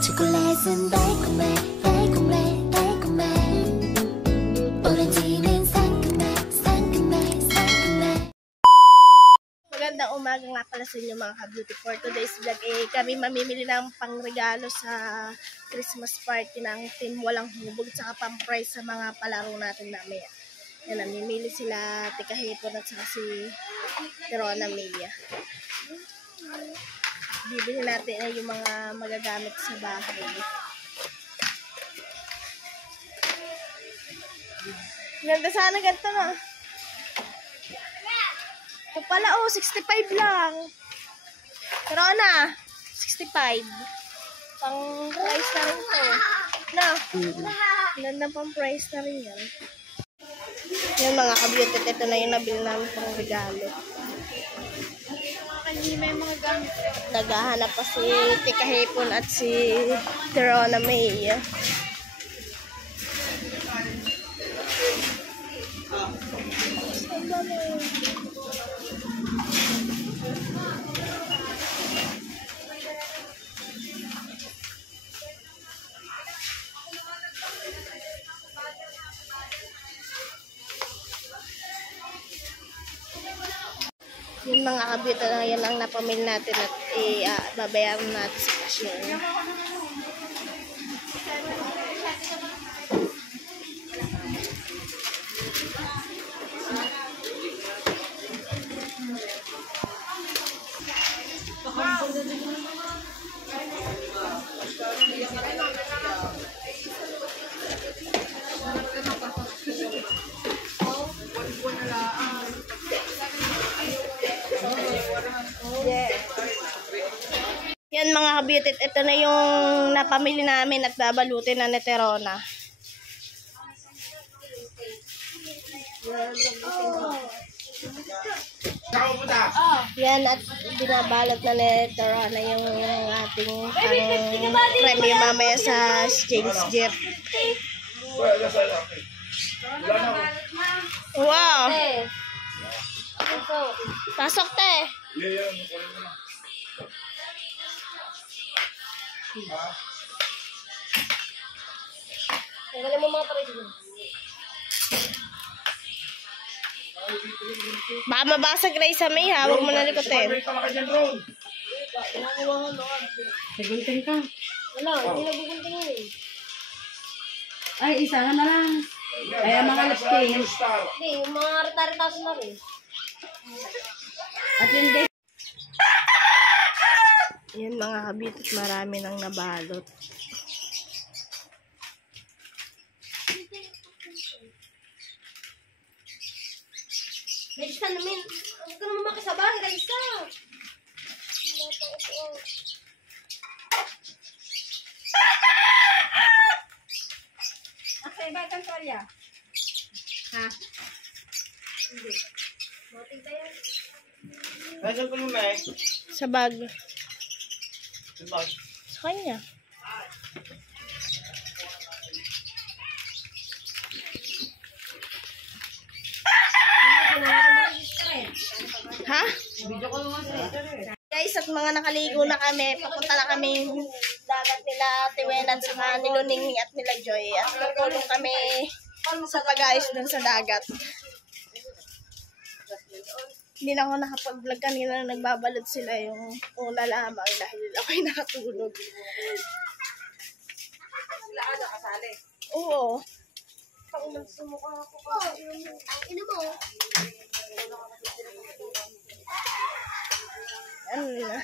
초콜릿은 달콤해 달콤해 달콤해 오렌지는 상큼해 상큼해 상큼해. Magandang umaga nga pala sa inyo mga ka-beauty. For today's vlog kami mamimili ng pangregalo sa Christmas party ng Team Walang Hubog tsaka pang-prize sa mga palaro natin mamaya. Yan, namimili sila Tika Hipon at saka si Terona Mia. Bibili natin ay yung mga magagamit sa bahay. Ganda sana ganito na. Ito pala, 65 lang. Pero na, 65. Pang price na rin ito. Na, ganda pang price na rin yan. Yan mga ka-beauty, ito na yung nabili namin pang regalo. May mga gamit. Naghahanap pa si Tika Hipon at si Terona May. Yung mga kabito na yan ang napamili natin at babayaran natin sa cashier. Yan mga ka-beauty, ito na yung napamili namin at babalutin na ni Terona. Yan at binabalot na ni Terona yung ating premyo mamaya sa exchange gift. Wow! Pasok te! Tanggalin mo mga pares mo. Baka mabasag na isa may hawag mo na likotin. Sagunting ka. Wala, hindi na guguntingin eh. Ay, isa na lang. Ay, ang mga lipstick. Hindi, yung mga rita-ritaso na rin. At yung day. Yan mga kabitot, marami nang nabalot. Medyo ka namin, huwag ka naman makisabang, Raisa. Okay, ba kang kalya? Ha? Hindi. Mating tayo. Nasaan ko yung mic? Sa bag. Sa bag? Sa kanya. Ha? Guys, at mga nakaligo na kami, papunta na kami dagat nila Tiwen at saka niluning at nila Joy. At tutulong kami sa pag-ayos dun sa dagat. Hindi na ako nakapag-vlog kanina na nagbabalot sila yung una lamang dahil ako'y nakatulog. Sila ka nakasali. Oo. Pag nagsumukha ako kasi ang ino mo. Ano na.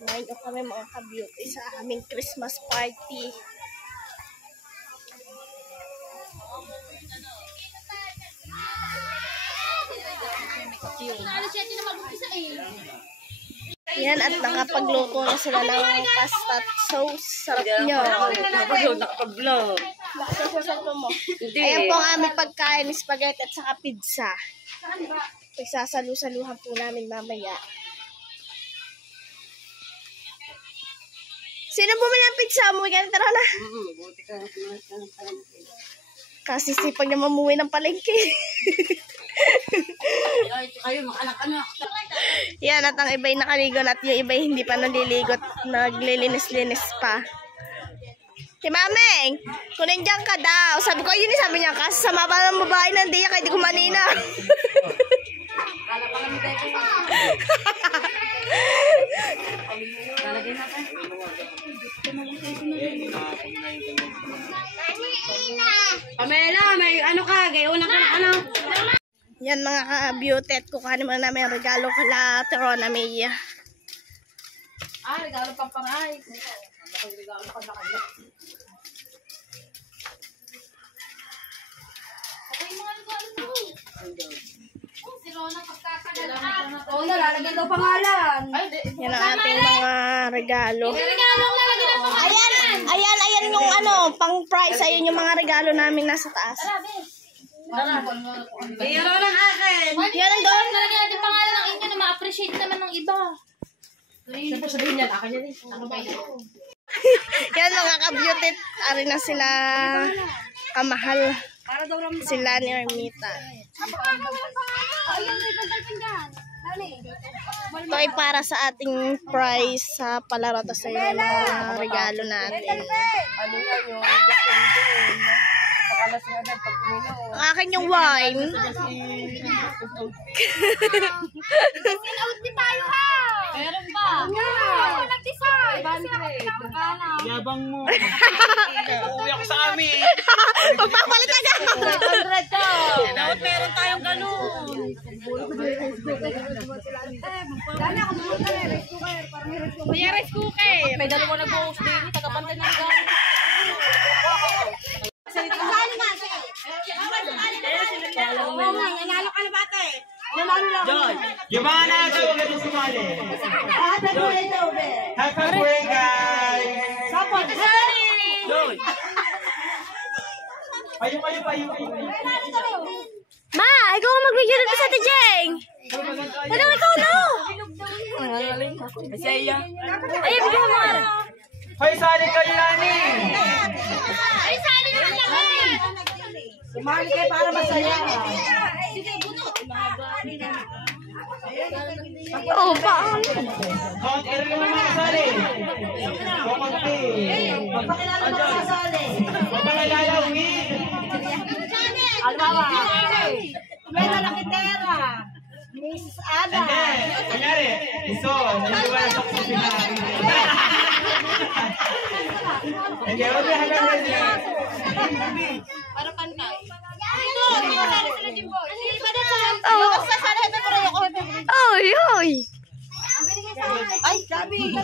Ngayon ko kami mga ka-beauty sa aming Christmas party. Yan at nakapagluto na sila ng pasta at sauce. Sarap nyo. Nakapag-vlog. Ayan po ang aming pagkain, spaghetti at saka pizza. Pagsasalu-saluhan po namin mamaya. Sino bumili ng pizza? Umuwi ka na, tara na. Buti ka. Kasi sipag niya mamuwi ng palengke. Kayo, makanak-anak. Yan, at ang iba'y nakaligo at yung iba'y hindi pa naliligo at naglilinis-linis pa. Si Mameng, kunin dyan ka daw. Sabi ko, yun sabi niya, kasi sama pa ng babae ng diya, kaya di ko manina. Lalagay natin. Pamela, may ano ka? Gayon ka na ano? Yan mga ka-beauty at kukuhanin mo na namin ang regalo kala Terona May. Regalo pang pangay. Regalo pa sa kanya. Oo, nalalagyan daw pangalan. Yan ang ating mga regalo. Ayan yung ano, pang prize. Ayun yung mga regalo namin nasa taas. Biro ng akin. Yan ang doon. Nalagyan natin pangalan ng inyo na ma-appreciate naman ng iba. Sabihin niya, akin yan eh. Yan mga ka-beauty. Ari na sila kamahal. Para daw lang. Sila ni Ermita. Ito ay para sa ating prize sa palaro. Tapos ayun yung mga regalo natin. Ano yan yung pakalas niya agad pag tumino. Ang akin yung wine. Meron ba? Oo, nag-design. Yabang mo. Uuwi ako sa amin. Magpapalit agad. 100 ka. Dapat meron tayong ganun. May rice cooker. May dalawa nag-host din. Tagapantay ng regalo. Nanalo ka na ba ate? Nanalo lang. Yung mga nasa, huwag natin sumali. Happy birthday, guys! Sapot. Joy! Ayun. Ma, ikaw ang magbigyo dito sa Ate Jeng. Anong ikaw na? Masaya. Ay, bigyan mo. Hoy, sali kayo, Lani! Ay, sali na lang. Sumali kayo para masaya. Oo, paano? Count air naman mga sali. Kumunti. Magpakilala mo sa sali. Magpakilala, win! Almama. Mena Lakitera. Miss Ada. Kunyari, iso, naliwala sa kusinari. Hindi, huwag na hanggang na siya. Para pantay. Ito, hindi ko sali sila Jimbo. Hindi ba na sila? Oo. Sasali happy birthday ako. Oy, oy. Ay, sabi.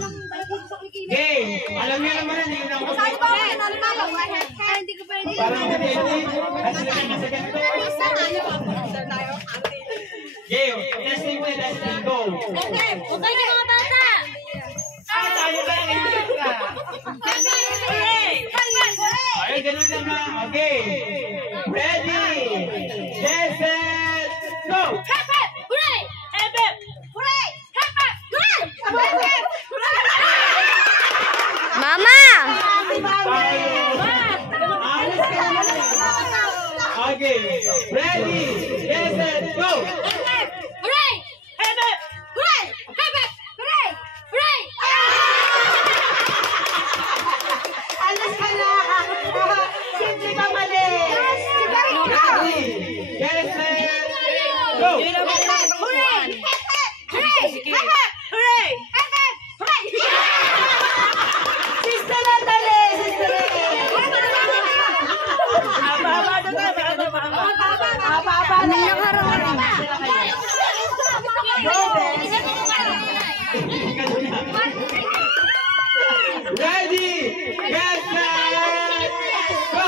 Game! Alam niyo naman na, hindi na ako. Hindi ko pwede. Parang hindi. Kasi naman sa ganito. Game! Testing mo, testing. Go! Okay na mga bata. Tayo ka lang, hindi ka. Ay, ganun lang na. Okay. Ready! Get set! Go! Hep, hep, hooray! Hep, hep, hooray! Hep, hep, hooray! Hep, hep, hooray! Mama! Okay. Ready! Get set! Go! Hep, hep, hooray! Hep, hep, hooray! Hep, hep, hooray! Hooray! Alas ka na. Simple ba mali? Ready! Get set! Go! Hooray! Hep, hep, hooray! Hep, hep, hooray! Hep, hep, hooray! Sister Natalie. Sister Ready! Get set! Go!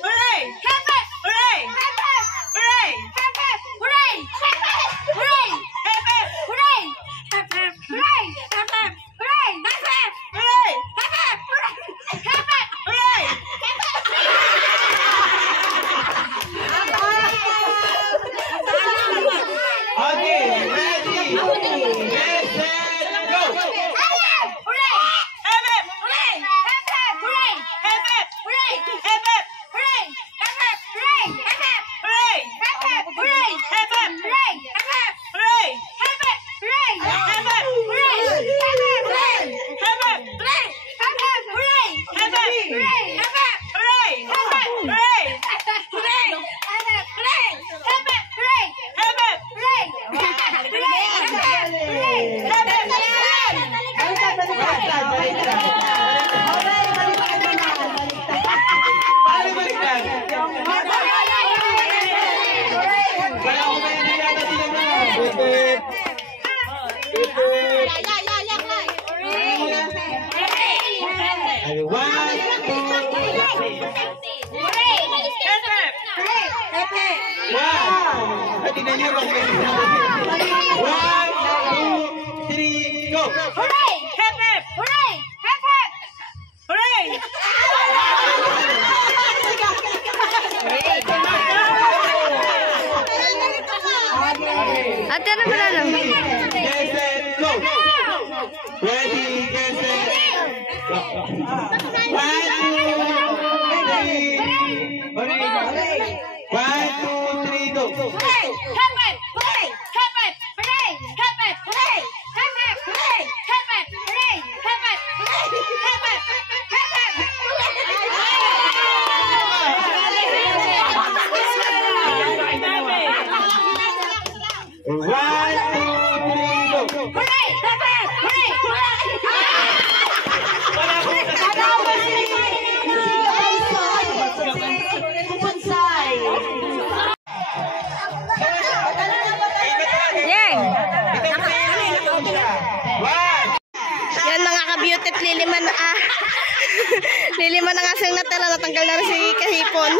Hooray! Hep, hep, hooray! Hep, hep, hooray! Hep, hep, hooray! Hep, hep, hooray! Hep, hep, hooray! Hep, hep, hooray! Hep, hep, hooray! Hep, hep, hooray! Hep, hep, hooray! Hep, hep, hooray! Okay, ready! Get set! Go! Hooray! Hep, hep, hooray! Ate, ano ba lang? Ready, get set, go. 1, 2, 3, go. Yan mga ka-beauty at liliman na liliman na nga siyang natala, natanggal na rin si kahipon.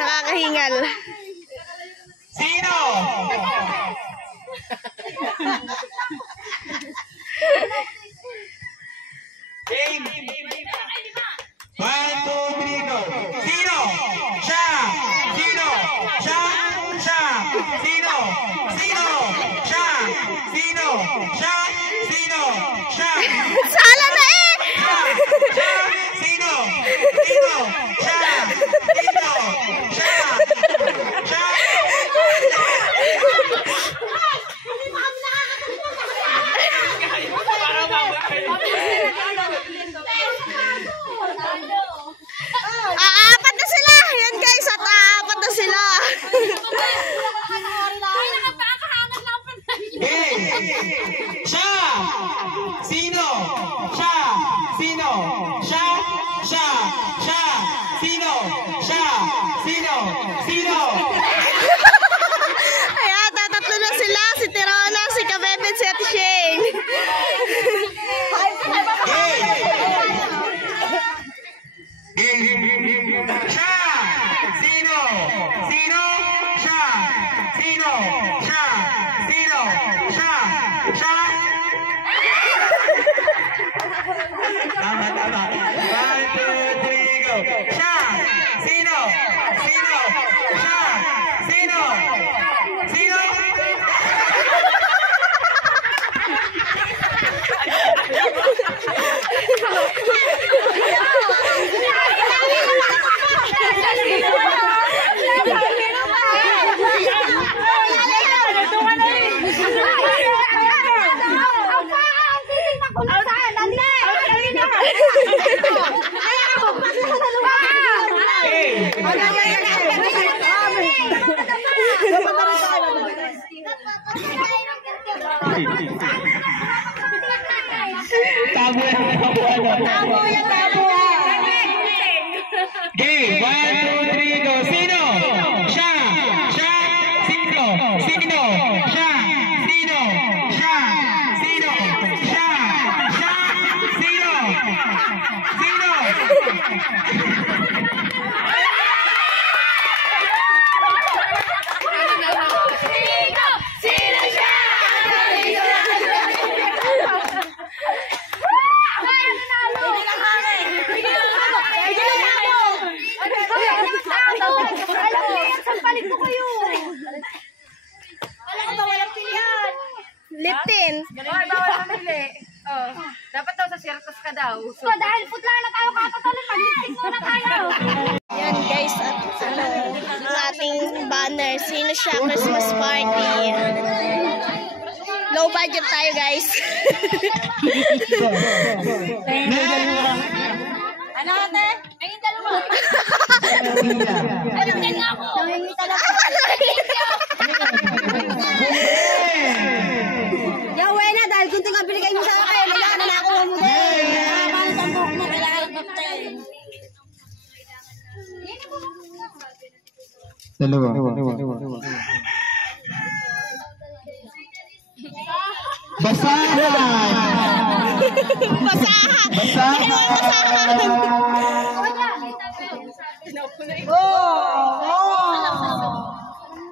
Nakakahingal. Sino? Game. 1, 2, 3, go. Sino? Siya. Sino? Siya. Siya. Sino? Sino? Siya. Sino? Siya. Sino? Siya. Sala na eh! Siya. Sino? Sino? Siya. Sino? Siya. Siya. Aapat na sila! Yan guys, at aapat na sila! Siya! Sino? Siya! Sino? Siya! Siya! Siya! Sino? Siya! Sino? Sino? Ayan, tatatlo na sila. Si Tirona, si Kabebet, si Ate Shane. Siya! Sino? Sino? Siya! Sino? Siya! Sino? Siya! Siya! Tama, tama. 1, 2, 3, go. Siya! Sino? Sino? Siya! Sino? Sino? Game, 1, 2, 3, go. Sino? Siya! Siya! Sino? Sino? Siya! Sino? Siya! Sino? Siya! Siya! Sino? Sino? Liptin. Ay, bawal mamili. Oh, dapat daw sa sirkus ka daw. So, dahil putla na tayo katatalin, mag-lipstick muna tayo. Yan guys, at ang ating banner. Sino siya? Christmas party. Low budget tayo guys. Ano ate? Ayun dalawa. Ano din nga ako?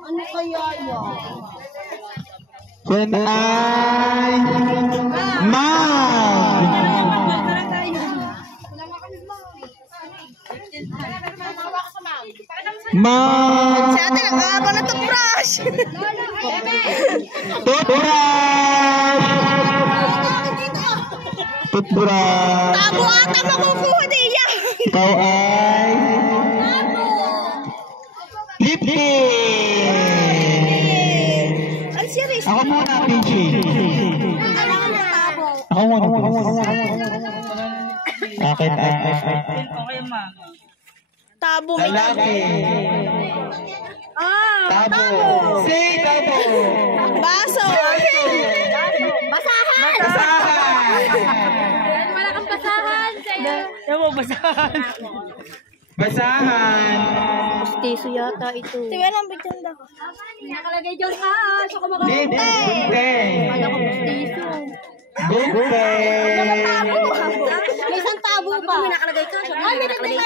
Ano kaya yun? Yan ay mag. Mag. Sa atin, ang haba na toothbrush. Toothbrush. Tabo ata makukuha niya. Ikaw ay lipstick. Ang serious. Ako muna, PG. Ako muna. Akin ay Tabo may lalaki. Tabo. Say tabo. baso. Basahan. Wala kang basahan sa'yo. Basahan. Pustiso yata ito. Tiwa lang bigyan daw. Nakalagay dyan ha. So kung Bugteng. may isang tabo pa. May nakalagay ka. May nakalagay ka.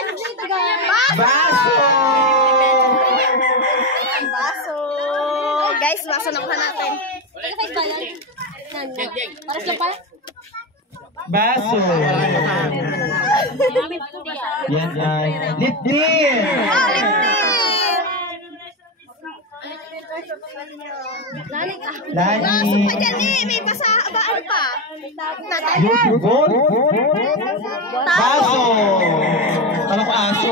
Baso. Baso. Guys, baso na kuha natin. Para sa pa? Baso. Yan ay lipstick. Lagi. Baso pa dyan eh. May basa. Ano pa? Natin. Gold. Baso. Ano ko aso?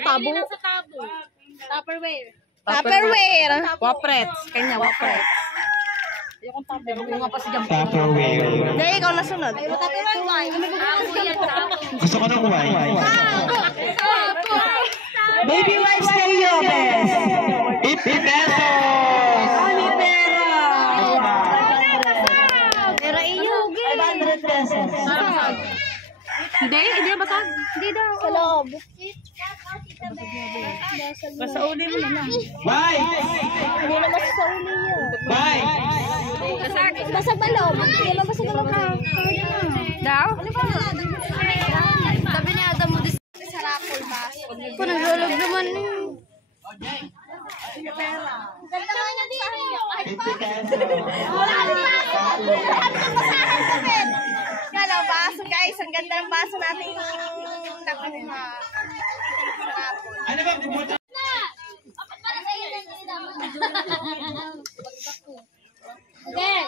Tabo. Tupperware. Tupperware. Waprets. Kanya, waprets. Tupperware. Dahil ikaw nasunod. Gusto ko ng white. Baby wipes kayo, bes. 50 pesos. Pero iyo. 500 pesos. Hindi na basag. Hindi daw. Sa loob. Basta uli mo na. White. Hindi naman sa uli yun. White. Basag ba loob? Hindi naman basag loob. Daw? Sabi niya, Adam mo dis. Sa rapol ba? Kung naglulog naman yun. 50 pesos. Kala, baso guys. Ang ganda ng baso natin nakuha. Ano ba pumunta? Okay.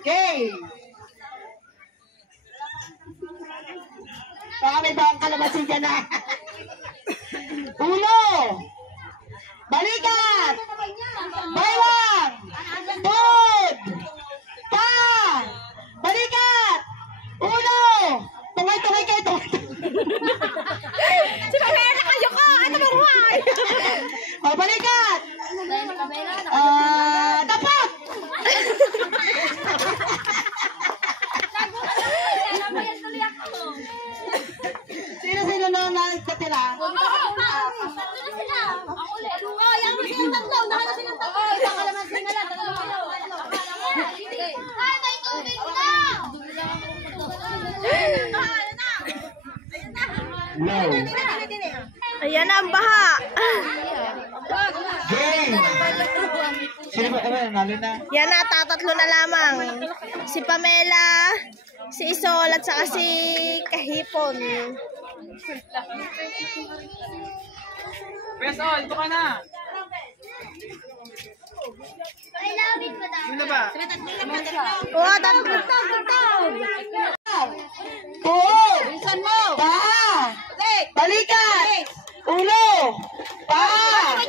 Okay. Baka may bawang kalabasin ka na. Ulo. Balikat. Baywang. Tod. Pa. Balikat. Ulo. Tungay-tungay kayo. Kaya na kayo ko! Ito mo huwag! O, balikat. Dapat. Sino na nagkatira? No. Ayan na ang baha! Game. Sino ba? Nalo na. Yan na, tatatlo na lamang. Si Pamela, si Isol, at saka si Kahipon. Beso, ito ka na. Yun na ba? Oo, tatlo. Tuhod. Paa. Balikat. Ulo. Paa.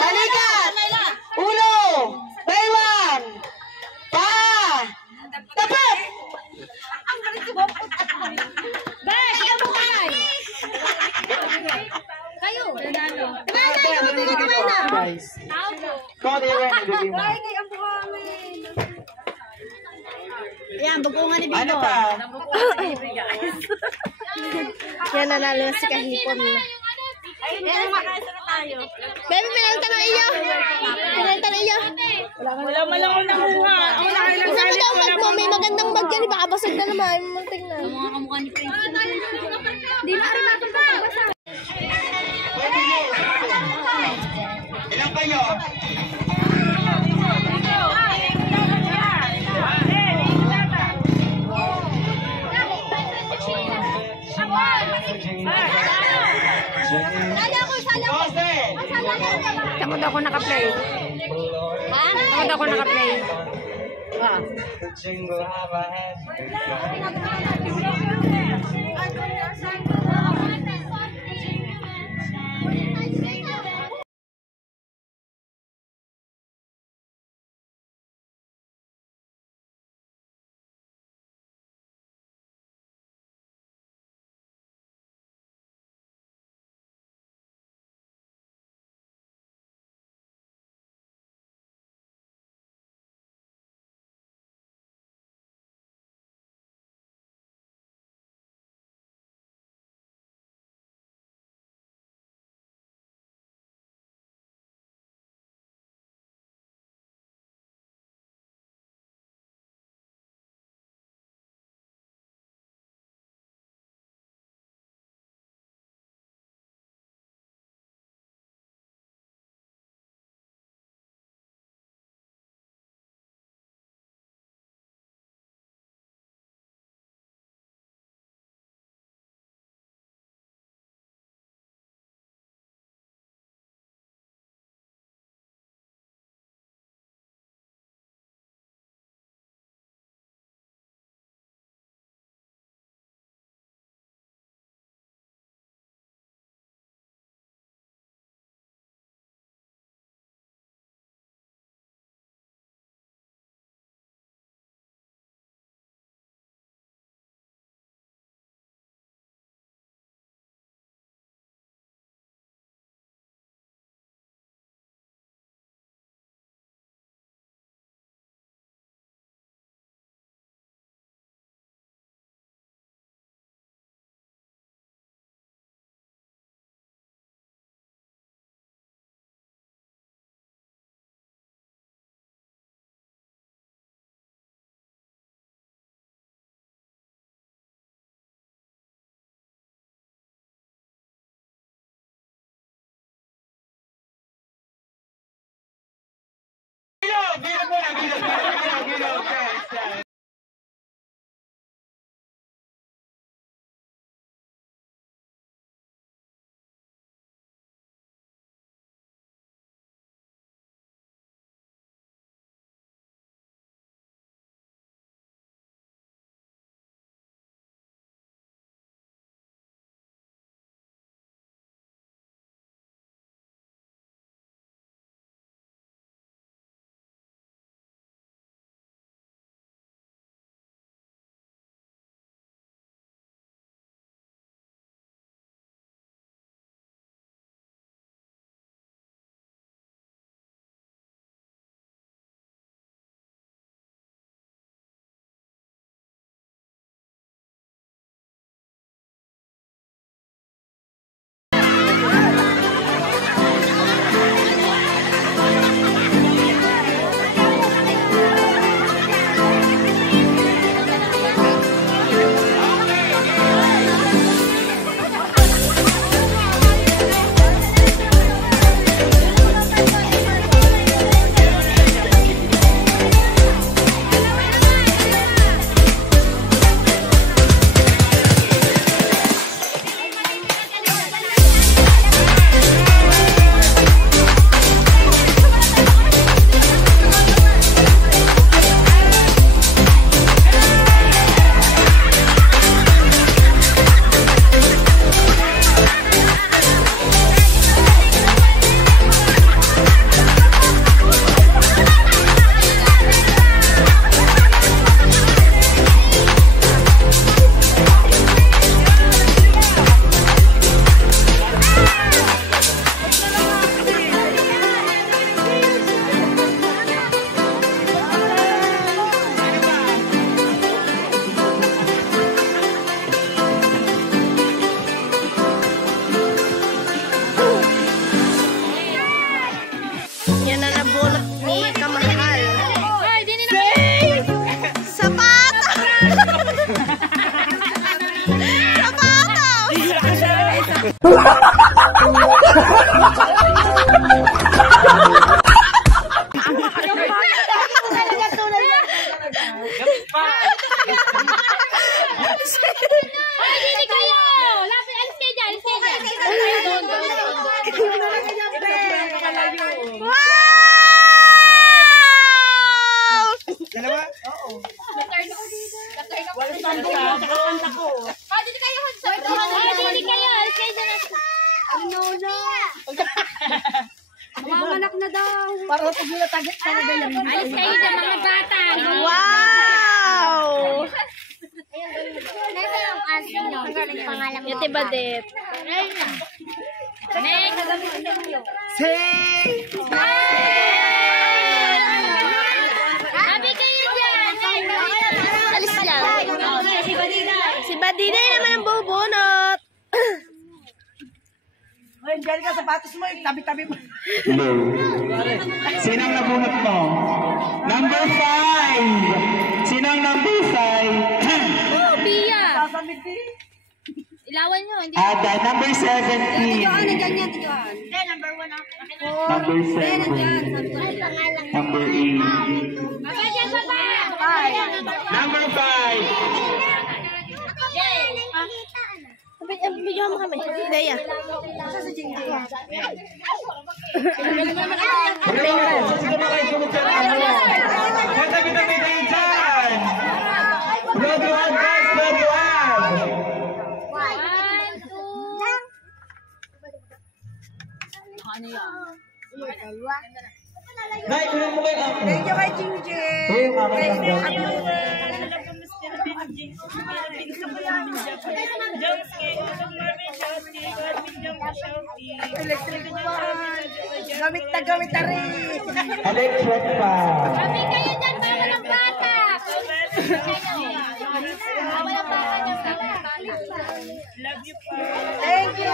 Balikat. Ulo. Baywang. Paa. Tapat. Kayo. Guys. Kung di rin, ibigay mo. Ayan, bagungan ni Ano Bibo. pa? Yan, nanalo na si Kahipon. Kaya makakaisa na tayo. Baby, pinalta na iyo. Pinalta na iyo. Wala malang unang buha. Ang nakailang Gusto mo daw bag mo? May magandang bag yan. Baka basag na naman. Munting na. Mga kamukha ni Prince. Di na rin natin pagbasa. Ilang kayo? Jose! Tamad ako naka-play. Tamad ako naka-play. Jingle have a head. bunot ni Kamahal. Ay, di nila. Sapatos! Sapatos! Ay, hindi kayo. Lapit, alis kayo dyan. Alis kayo dyan. Doon. Wow! Dalawa? Ah, dito kayo. Dito kayo. Alis kayo dyan. Mamanak na daw. Alis kayo dyan, mga bata. Wow! Pangalan Yate Badet. Next. Sabi kayo dyan. Alis dyan. Si Badinay naman ang bubunot. Ay, dyan ka sapatos mo, tabi-tabi mo. Sinang nabunot mo? Number 5. Sinang number 5? Oh, Pia. Sasamit din. Ilawan nyo. Hindi. Ada, number 17. Ganyan, tigaan. Number 7. Number 8. Baba dyan, baba. Number 5. Video mo kami. Leia. Katabi-tabi kayo dyan. Graduate guys, graduate. 1, 2. Nay, kunin mo kayo. Thank you kay Jingjing. Uy, mga Gamit na rin. electric pa. Sabi kayo dyan, bawal ang bata. Bawal ang bata dyan. Thank you.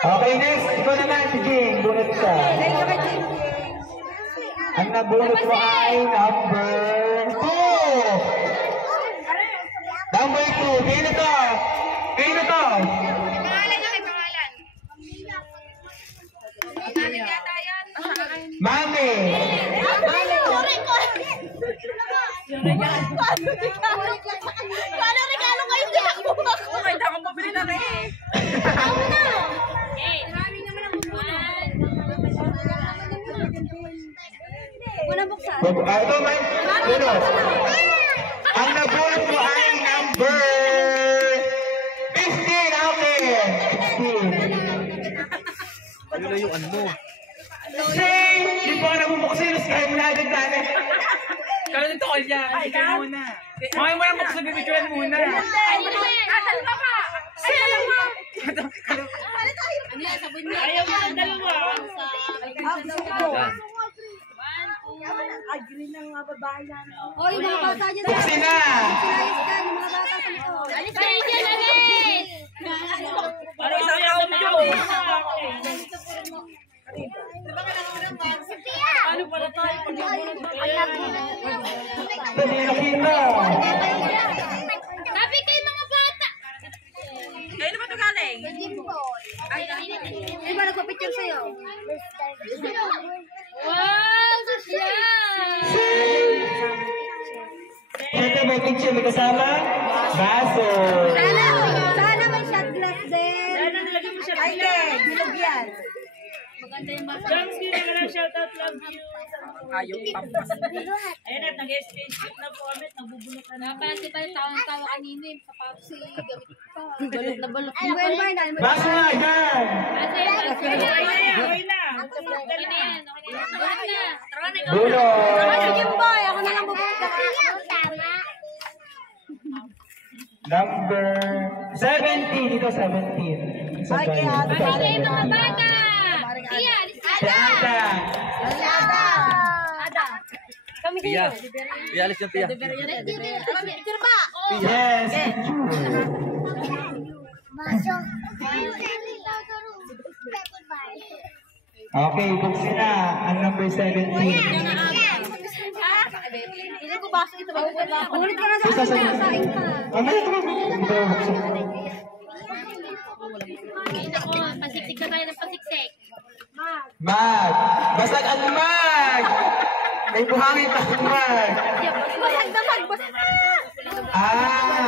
Okay, next. Ikaw naman, si Jing. Bunot ka. Thank you kay Jingjing. Ang nabunot mo ay number 2. Number 2. Kayo na to. Kayo na to. Mami. Paano regalo kayo ginagawa ko? Okay, ako mabili na rin. Ito man. Bunot. Ang nabunot mo ay number 15. Amin. 15. Say, di ba nabubuksin? Kaya mo na agad tayo. Kaya nito ko niya. Ay, ikaw muna. Makaya mo lang buksan, bibigyan muna. Atal pa ka. Ayaw mo ng dalawa. Ay, green ang mga babae yan. Oy, mga bata dyan. Buksin na. Ayos ka, yung mga bata sa likod. Alis kayo dyan, alis. Para isang taon yun. Ano pala tayo? Dali nakita. Sabi kayo mga bata. Kayo naman ito galing? Di ba nagpa-picture sa'yo? Wow, sosyal. Siyempre may picture may kasama. Baso. Sana may shot glass din. Ano nalagyan mo siya? Ay, bilog yan. Maganda yung bata. James, hindi na lang shoutout, love you. Ayaw, pampas. Ayun at, nag-escape na po kami, nagbubunutan na. Napalati pa yung tawa kanina yung sa Papsi. Gamit pa. Balot na balot. Well, fine. Baso nga yan. Asa yung Papsi? Okay na yan, okay na. Okay na yan. Balot na. Tara na. Bulo. Sige, boy. Ako na lang bubuka. Number 17. Ito 17. Sa Ay, kaya- bayan. Sabi kayo mga bata. Iya, alis ka. Si Ada. Pia. Ialis yung Pia. Picture ba? Oo. Yes. Picture. Okay, buksin na ang number 17. Hindi ko basa ito. Ulit ka na sa Isa sa mamaya ko. Ako, pasiksik na tayo ng pasiksik. Mag! Basag ang mag! May buhangin pa ang mag! Basag na mag.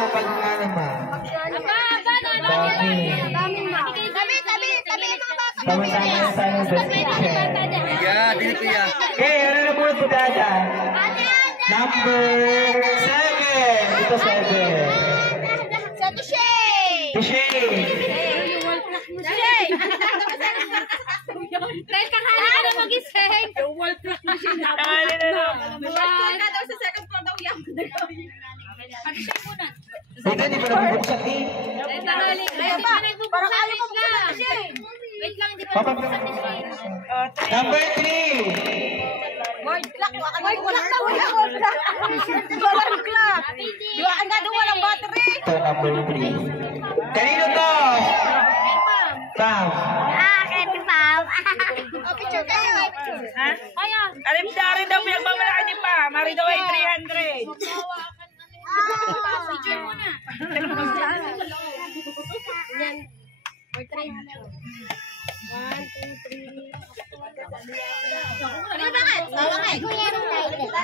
Pag nga naman. Tabi mga bata. Tama-tama tayo sa picture. Tiya, dili tiya. Okay, ano na muna po dada? Number 7! Ito 7. Sa Tushay! Tushay! Dahil kakali ka na mag-iseng. Yung wall clock na siya. Kakali na lang. Wala daw sa second floor daw yan. Ito, hindi pa nabubuksan eh. Parang ayaw ko buksan na siya. Wait lang, hindi pa nabuksan ni Shane. Number 3! Word clock. Word clock na wala. Word clock. Walang clock. Diwaan nga doon walang battery. Ito, number 3. Kanino to? Pam. Kahit si Pam. Picture kayo. Ha? Alam si Dari daw pinagmamalaki ni Pa. Mari daw ay 300. Picture muna.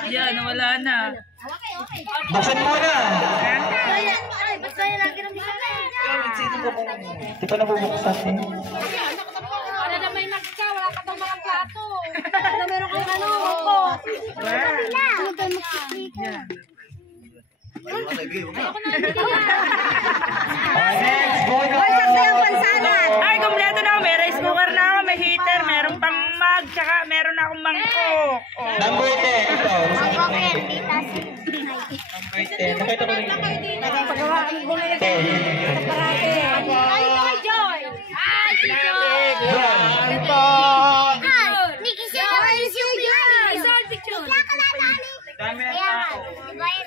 Yan, wala na. Buksan muna. Basta yun lagi ng bisa. Hindi pa nabubuksan eh. Para na may magka, wala ka pang mga plato. Para na meron kang ano. Opo. Next, bonus! Ay, kompleto na ako. May rice cooker na ako, may heater, meron pang mag, tsaka meron na akong mangkok. Oh. Number 10. Ito. Okay, tita si Number 10. Nakita ko rin. Pagawa ang bumili. 10. Ay, ito kay Joy. Ay, si Joy! Ito. Ay, Nikki siya! Ay, si Joy! Isang picture. Kaya ka na dali. Dami ang Kaya tao. nga, di ba yun?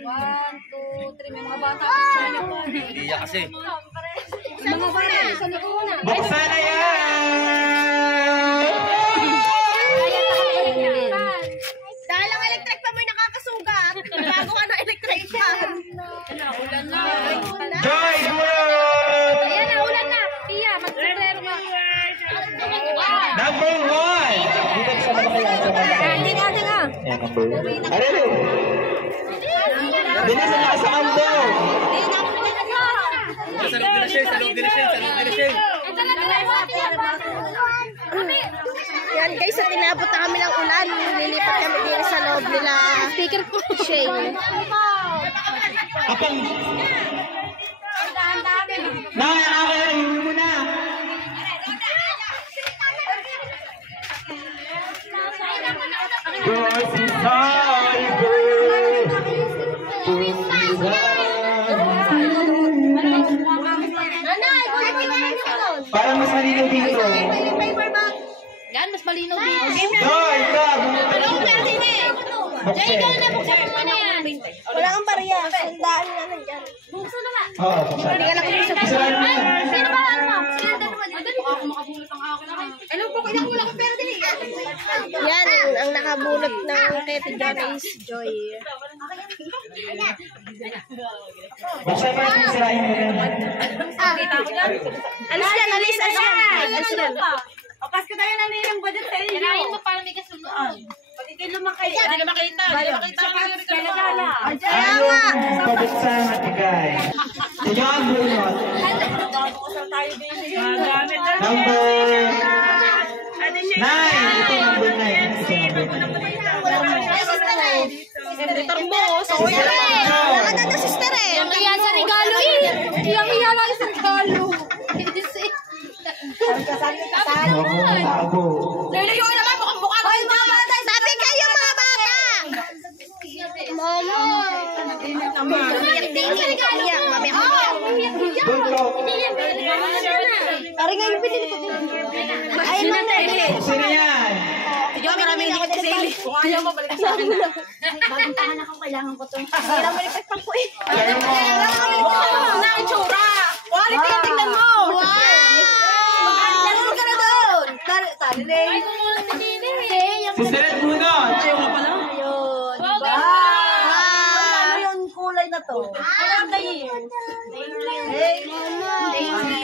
One, two, three. May mga bata. Tiya kasi. Mga bata. Isa na ko muna. Buksan na yan! Dahil ang electric pa mo'y nakakasugat. Bago ka ng electrician. Joy, gulot! Ayan na, ulan na. Pia, mag-sombrero ka. Number 1! Dito sa mga kaya sa mga. Hindi nga. Ayan, number 1. Ano yun? Bilis na sa kando! Sa loob nila siya, sa loob nila siya, sa loob nila siya. Yan guys, sa tinabot na kami ng ulan. Lilipat kami din sa loob nila. Speaker po. Shane. Apang! Nakakaya, hindi mo na! Parang mas malinaw dito. Yan, mas malinaw dito. Joy, ikaw! Jay, ikaw na, buksan mo muna yan. Wala kang barya. Sandaan na nandiyan. Buksan na nga. Oo, buksan. Buksan mo. Sino ba lang mo? Sino dalawa? Ako makabulot ang ako na. Alam ko, kailangan wala kang pera din eh. Yan, ang nakabulot ng Kete John is Joy. Buksan mo yung sirahin mo yan. Alis yan, alis yan. Opas ka tayo na yung budget sa inyo. Kirahin mo para may kasunod. Pag ikay lumaki. Hindi na makita. Hindi na makita. Ano yung pabuksan at bigay? Ito ang bunot. Magamit na Number Ano siya? 9. Ito number 9. Ito number 9. Senator mo, so Sister Joy. wala ka na sister eh. Yung iya sa regalo eh. Iyang-iya lang isang galo. Huwag mo tago. Lalayo naman, mukhang mukha ko. Sabi kayo mga bata. Momo. Umiyak. Don't talk. Pari nga yung pinili ko din. Ayun na na. Buksan na yan. Yung maraming hindi ko sili. Kung ayaw mo, balik sa akin na. Kailangan mo lipat pang po eh. Kaya mo. Na ang tsura. Quality yan, tingnan mo! Tanong ka na doon! Tali na Ay, kumulang si Nene. Si Seret muna. Ano yung kulay na to? Ano yun?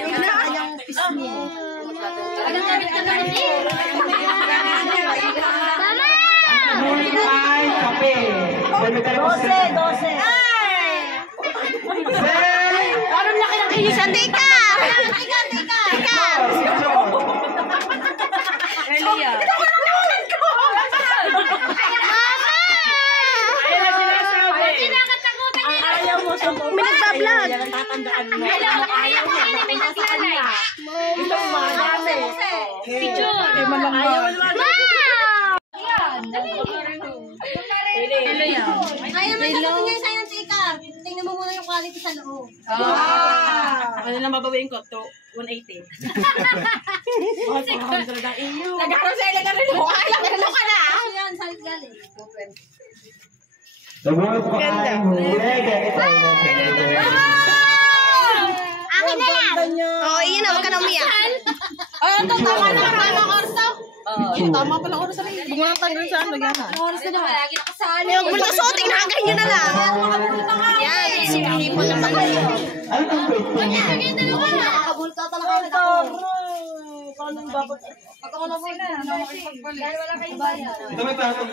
Kanya-kanyang pisngi. Morning ay kape. 12. Seret! Parang laki ng kiyo siya. Tika! Elia. Ayun na sinasabi. Kinakatakutan niya. Ayaw mo sa mga. Minagbablog. Yan ang tatandaan mo. Ayaw ko na may naglalay. Ito ang mga dami. Picture. Ayaw mo naman. Elia. Ayaw mo sagutin niya sa'yo ng tika. Tingnan mo muna yung quality sa loob. Ano lang babawiin ko? To 180. Nagkaroon sa ilaga rin mo. Alam ka na. Yan, salit galing. Nabunot ko ay huli. Akin na yan. Oh, iyan na. Huwag ka na umiyak. Ito, tama na. Tama orso. Tama pala oras rin. Bumang tanggal saan? Nagana. Oras na naman. Lagi nakasali. Huwag mo na suoting. Nakaganyan nyo na lang. Yan. Sipon naman kayo. Ano ang pwede? Nakakabulta talaga ito. Paano dapat? Pag ako na muna. Dahil wala kayong bayan. Ito may tanong.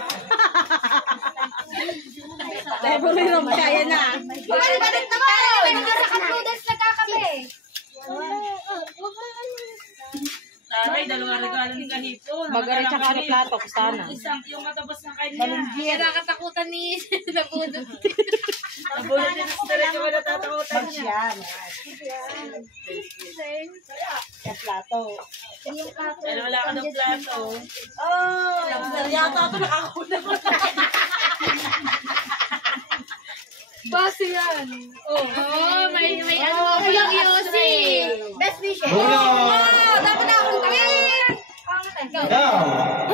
Level kaya na. Balik na tayo. Sa kapludas nagkakape. Taray, dalawang regalo ni Kahito. Magaray tsaka ano plato. Sana. Isang yung matabas ng kanya. Nakakatakutan ni Nabunod. Nabulot din sa diretso wala tatakutan niya. Yan plato. Dahil wala ka ng plato. Oh, yata ito nakakuha. Base yan. Oh, may ano pa yung Yossi. Best wishes. Uno. Dapat na akong tawin. Down.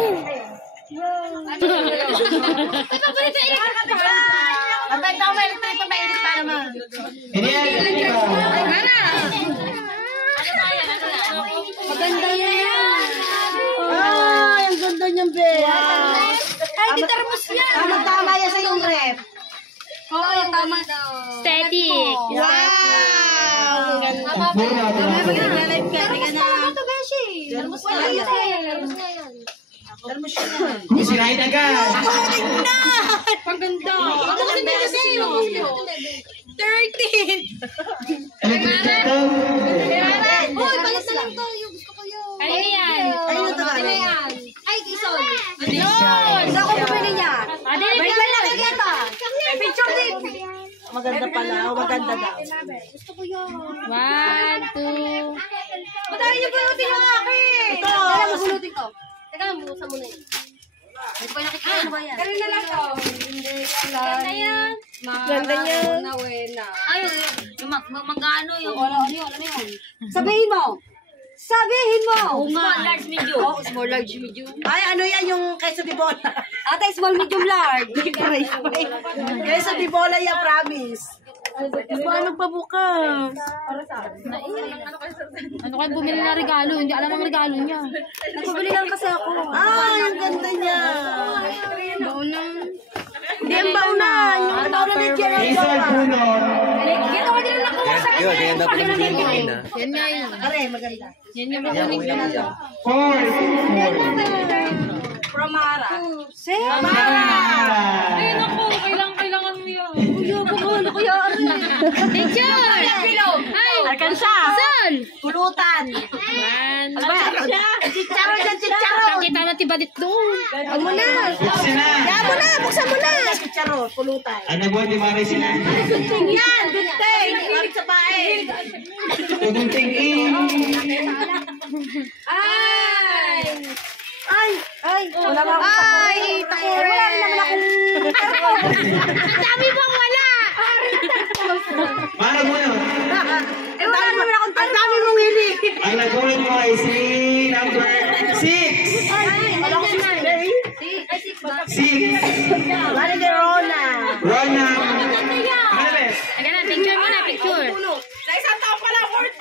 Patay na ako may electric pa mainit pa naman. Hindi yan. Maganda yan. Ay, ang ganda niyang bed. Ay, di termos yan. Tama yan sa yung rep. Oo, tama daw. Aesthetic. Wow. Ang ganda. Mag-live ka. Tika na. Termos na yan. Termos yan. Sirain agad. Ang ganda. Ano kasi nila sa'yo? 13. Electric kettle. Hoy, balas na lang to. Yung gusto ko yun. Ano yan? Ayun na talaga. Ay, Kison. Yun! Gusto ko bumili niya. Adil, Wait lang lang kita. May picture din. Maganda pala. Maganda daw. Gusto ko yun. 1, 2. Madali niyo pulutin yung akin. Ito. Teka, mapulutin ko. Teka lang, buksan mo na yun. Hindi ko nakikita ano ba yan? Kanina lang to. Hindi lang. Ganda yan. Ganda niya. Ay, yung mag-ano yung... Ano yun? Sabihin mo. Sabihin mo. Small, large, medium. Oh, small, large, medium. Ay, ano yan yung queso de bola? Ate, small, medium, large. Queso de bola yan, promise. Paano pa bukas? Ano kayo bumili na regalo? Hindi alam ang regalo niya. Nagpabili lang kasi ako. Ay, ang ganda niya. Baunan. Hindi ang baunan. Yung baunan ni Gerald. Isang puno. Dito ka din lang ako sa Yun, yan dapat yung pinagin na. Yan nga yun. Are, maganda. Yan yung makunig na nito. 4. From Mara. Ay, naku, kailangan mo yun. Kuya, Picture! Ay! Alkansya. Sol! Pulutan. 1, Chicharo dyan, chicharo. Nakita na tibadit doon. Huwag mo na. Buksin na. Kaya mo na. Buksan mo na. Chicharo, pulutan. Ano ba ni Mari sila? Yan, binteng. Ilig sa pae. Tugunting in. Wala ba akong Ay, takure. Wala rin naman akong... Ang dami pang wala. Mara mo na. Ang dami mong hili. Ang nagulat mo ay si number 6. Wala ko si Mary. 6. Mari de Rona. Rona. Ano ba? Ayan na, picture mo na, picture. Sa isang taon pala, 14.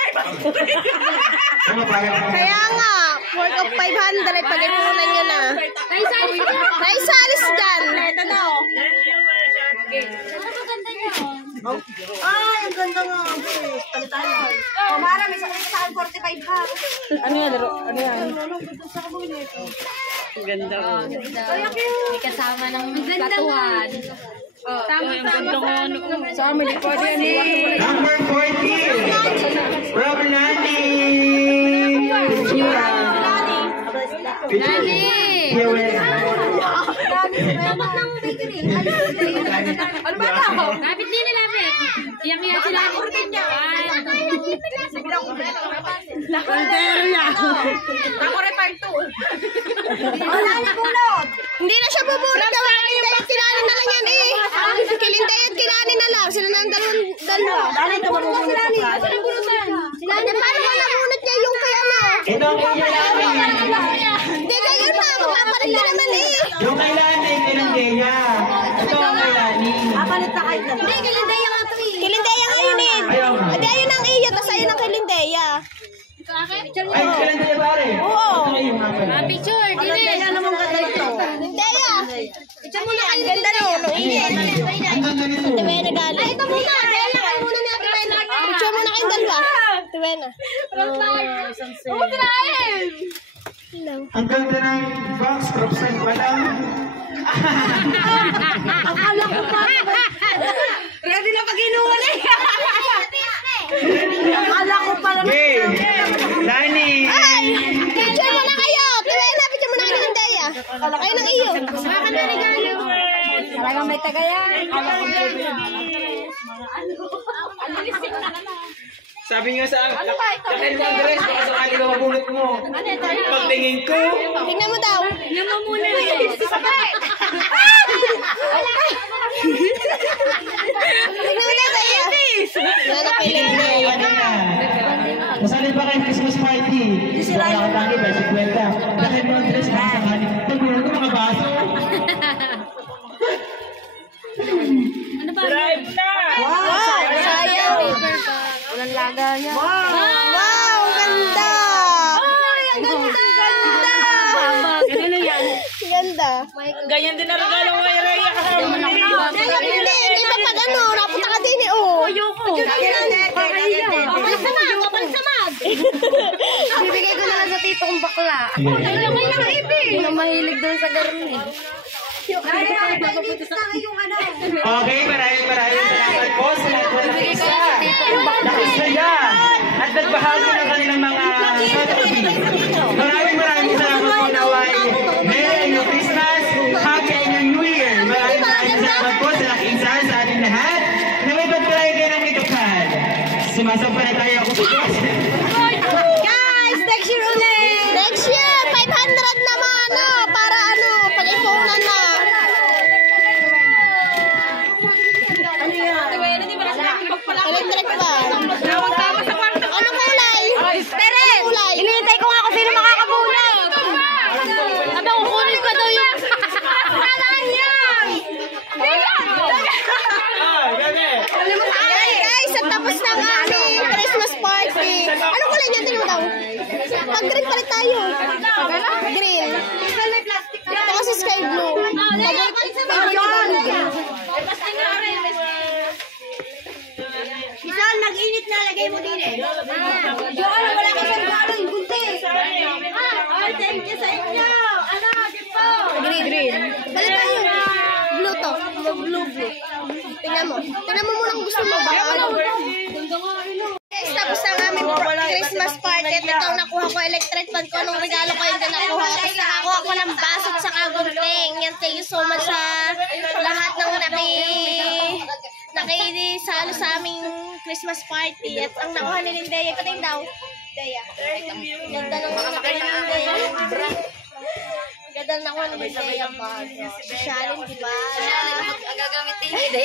Kaya nga, work of 500, pag-ipunan nyo na. Naisalis dyan. Ito na o. Ay, ang ganda nga. Palitan. Oh, Mara, may sakit sa akin 45 ha. Ano yan, Laro? Ano yan? May kasama ng platuhan. Sa amin, ikaw din yan eh. Number 14. From Nani. Nani! Ano ba ito? Lapit din na lapit. Iyak-iyak sila. Pero yan. Ako rin part 2. Wala na bunot. Hindi na siya bubunot. Kilintay at kinanin na lang yan eh. Kilintay at kinanin na lang. Sila na ang dalawa. Dali ka marunong sila ni. Paano mo nabunot niya yung kaya na? Ito ang kailangan. Hindi kayo na. Magpapalit ka naman eh. Yung kailangan ay Kilindeya. Ito ang kailangan. Papalit na kayo na. Hindi, Kilindaya nga ito eh. Kilindaya nga yun eh. Ayaw. Hindi, ayun ang iyo. Tapos ayun ang Kilindaya. Ay, Kilindeya pare. Oo. Ito na yung mga. Picture, dili. Kaya naman ganda ito. Kilindaya. Ito muna ang ganda no. Ang ganda nito. Tiwena galing. Ay, ito muna. Tiwena. Ay, muna niya. Tiwena. Picture muna kayong dalawa. Tiwena. Ang ganda ng box crop set pa lang. Ready na pag inuwan eh. Akala ko pala. Hey, Lani. Ay! Picture muna kayo. Tiwena. Picture muna kayo ng Daya. Ayun ang iyo. Saka ka na regalo. Talagang may tagayan. Sabi nga sa akin, dahil mo ang dress, baka sakali na mabunot mo. Pagtingin ko, Tingnan mo daw. Tingnan mo muna. Tingnan mo daw, Daya. Wala Kilindaya. ano na. Masali pa kayo Christmas party. Baka nakatanggi ba, 50. Dahil mo ang dress, baka sakali. Pagbunan ko mga baso. Drive na! Wow! Sayang. Walang laga niya. Wow! Ganda! Ay, ang ganda! Ano yan? Ganda. Ganyan din ang regalo mo kay Rhea kahapon. Hindi, hindi pa pag ano, napunta ka din eh, oh. Ayoko. Kapal sa mag. Bibigay ko na lang sa tito kong bakla. Na mahilig doon sa garni. Okay, maraming salamat po sa lahat po nakisa. Nakisaya at nagbahagi ng kanilang mga strategy. Maraming salamat po naway. Merry Christmas, Happy New Year. Maraming salamat po sa nakisa sa ating lahat. Namibad ko lang kayo ng mitupad. Sumasampalataya ako sa Diyos. Guys, next year ulit. Next year, 500 naman, ano, para ano, pag-ipunan na. Electric fan. Anong kulay? Anong kulay? Hinihintay ko nga kung sino makakabunot. Aba, kukunin ko daw yung... Kalaan yan! Ayan guys, at tapos na ang aming Christmas party. Anong kulay niyan? Tingnan mo daw. Pag green palit tayo. Green. Ito kasi sky blue. Isang nag-init na lagay mo din eh. Joan, wala ka sa regalo, yung bunti. Ay, thank you sa inyo. Ano, di po. Green. Palit tayo. Blue to. Blue. Tingnan mo. Tingnan mo muna kung gusto mo. Baka ano. Guys, tapos ang aming Christmas party. Ito ang nakuha ko electric fan ko. Anong regalo ko yung nakuha. Tapos nakakuha ko ng baso at saka gunting. Yan, thank you so much sa lahat ng nakisalo sa aming Christmas party. At ang nakuha ni Lindaya. Pating daw. Daya. Ganda ng nakuha ni Lindaya. Ganda ng nakuha ni Lindaya. Shalin, diba? Ang gagamitin niya.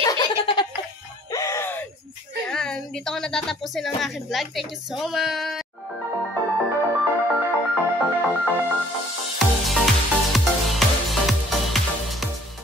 Yan. Dito ko natatapusin ang aking vlog. Thank you so much.